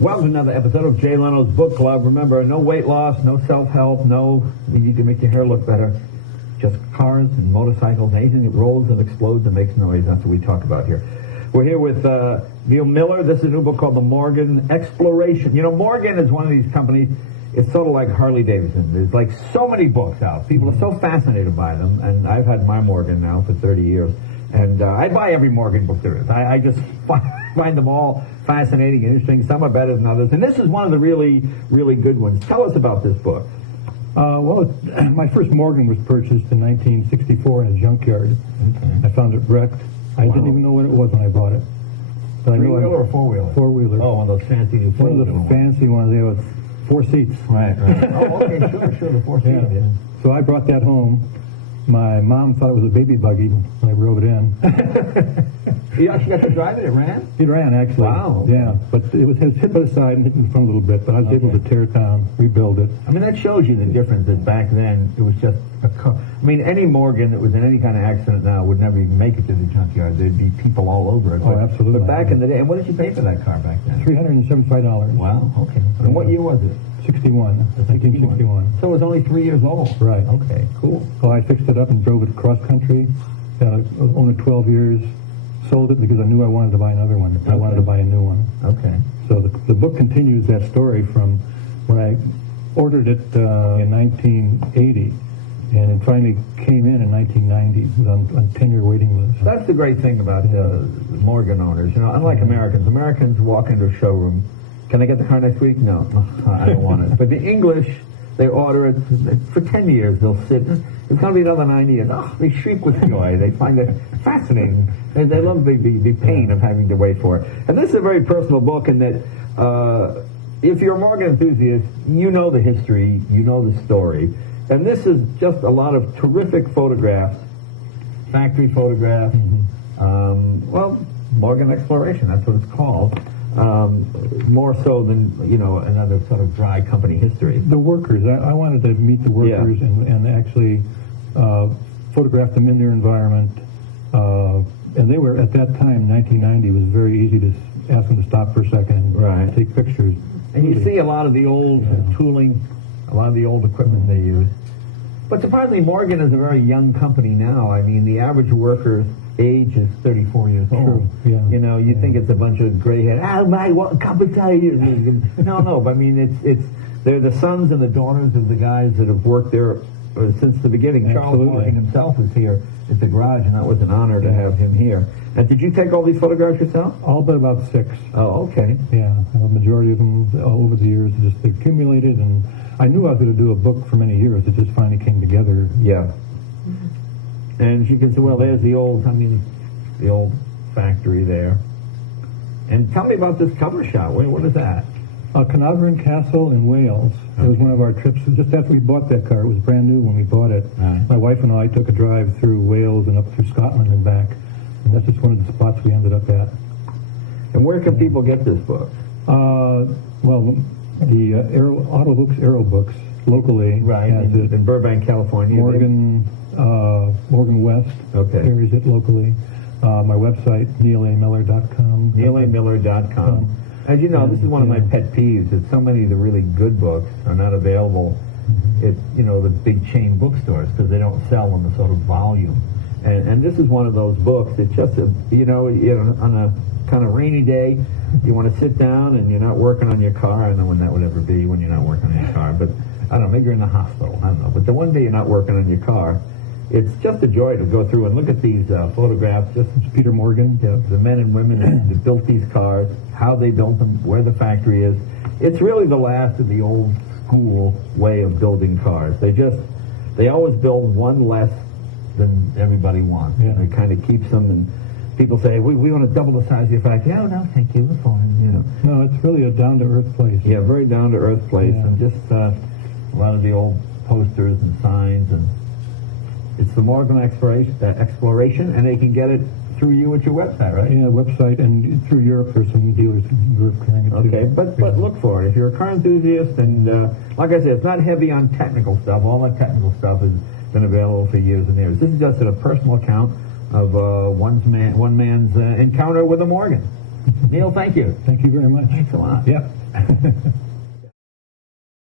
Welcome to another episode of Jay Leno's Book Club. Remember, no weight loss, no self-help, no you need to make your hair look better. Just cars and motorcycles, anything that rolls and explodes and makes noise. That's what we talk about here. We're here with Neil Miller. This is a new book called The Morgan Exploration. You know, Morgan is one of these companies. It's sort of like Harley Davidson. There's like so many books out. People are so fascinated by them, and I've had my Morgan now for 30 years. And I buy every Morgan book there is. I just find them all fascinating and interesting. Some are better than others. And this is one of the really, really good ones. Tell us about this book. My first Morgan was purchased in 1964 in a junkyard. Okay. I found it wrecked. I didn't even know what it was when I bought it. But three-wheeler or four-wheeler? Four-wheeler. Oh, one of those fancy new four-wheeler ones. One of the fancy ones. They have 4 seats. Right. Oh, okay, sure, the 4 seats. Yeah. So I brought that home. My mom thought it was a baby buggy when I drove it in. You actually got to drive it? It ran? It ran, actually. Wow. Yeah, but it was hit by the side and hit in front a little bit, but I was able to tear it down, rebuild it. I mean, that shows you the difference that back then it was just a car. I mean, any Morgan that was in any kind of accident now would never even make it to the junkyard. There'd be people all over it. Oh, absolutely. But back in the day, and what did you pay for that car back then? $375. Wow, okay. And what year was it? 1961. So it was only 3 years old. Right. Okay, cool. Well, I fixed it up and drove it cross country. Owned it 12 years. Sold it because I knew I wanted to buy another one. Okay. I wanted to buy a new one. Okay. So the book continues that story from when I ordered it in 1980, and it finally came in 1990. It was on 10-year waiting list. That's the great thing about Morgan owners. You know, unlike Americans. Americans walk into a showroom. Can I get the car next week? No, I don't want it. But the English, they order it for 10 years. They'll sit. It's going to be another 9 years. Oh, they shriek with joy. They find it fascinating. And they love the pain of having to wait for it. And this is a very personal book in that if you're a Morgan enthusiast, you know the history, you know the story. And this is just a lot of terrific photographs, factory photographs. Mm-hmm. Morgan Exploration, that's what it's called. More so than, another sort of dry company history. The workers, I wanted to meet the workers and actually photograph them in their environment. And they were, at that time, 1990, it was very easy to ask them to stop for a second and take pictures. And you see a lot of the old tooling, a lot of the old equipment they use. But surprisingly, Morgan is a very young company now. I mean, the average worker's age is 34 years old. Yeah. You know, you think it's a bunch of gray-haired, what a cup of tea. No, but I mean, they're the sons and the daughters of the guys that have worked there since the beginning. Absolutely. Charles Morgan himself is here at the garage, and that was an honor to have him here. And did you take all these photographs yourself? All but about 6. Oh, okay. Yeah, a majority of them over the years just accumulated, and I knew I was going to do a book for many years. It just finally came together. Yeah. And you can say, well, there's the old factory there. And tell me about this cover shot. What is that? Carnarvon Castle in Wales. It was one of our trips. Just after we bought that car, it was brand new when we bought it. Right. My wife and I took a drive through Wales and up through Scotland and back. And that's just one of the spots we ended up at. And where can people get this book? The Aero Books locally. Right, in Burbank, California. Morgan West carries it locally. My website, neilamiller.com. neilamiller.com. As you know, this is one of my pet peeves, that so many of the really good books are not available at, the big chain bookstores because they don't sell in the sort of volume. And this is one of those books that just, on a kind of rainy day, you want to sit down and you're not working on your car. I don't know when that would ever be, when you're not working on your car, but I don't know, maybe you're in the hospital, I don't know. But the one day you're not working on your car, it's just a joy to go through and look at these photographs. Just Peter Morgan, the men and women that built these cars, how they built them, where the factory is. It's really the last of the old school way of building cars. They always build one less than everybody wants. Yeah. It kind of keeps them, and people say, we want to double the size of your factory. Oh, no, thank you, we're fine, No, it's really a down-to-earth place. Yeah, very down-to-earth place, and just a lot of the old posters and signs, and it's the Morgan Exploration, and they can get it through you at your website, right? Yeah, website, and through Europe for some dealers in Europe carrying it too. Okay, but look for it. If you're a car enthusiast, and like I said, it's not heavy on technical stuff. All that technical stuff has been available for years and years. This is just a personal account of one man's encounter with a Morgan. Neil, thank you. Thank you very much. Thanks a lot. Yeah.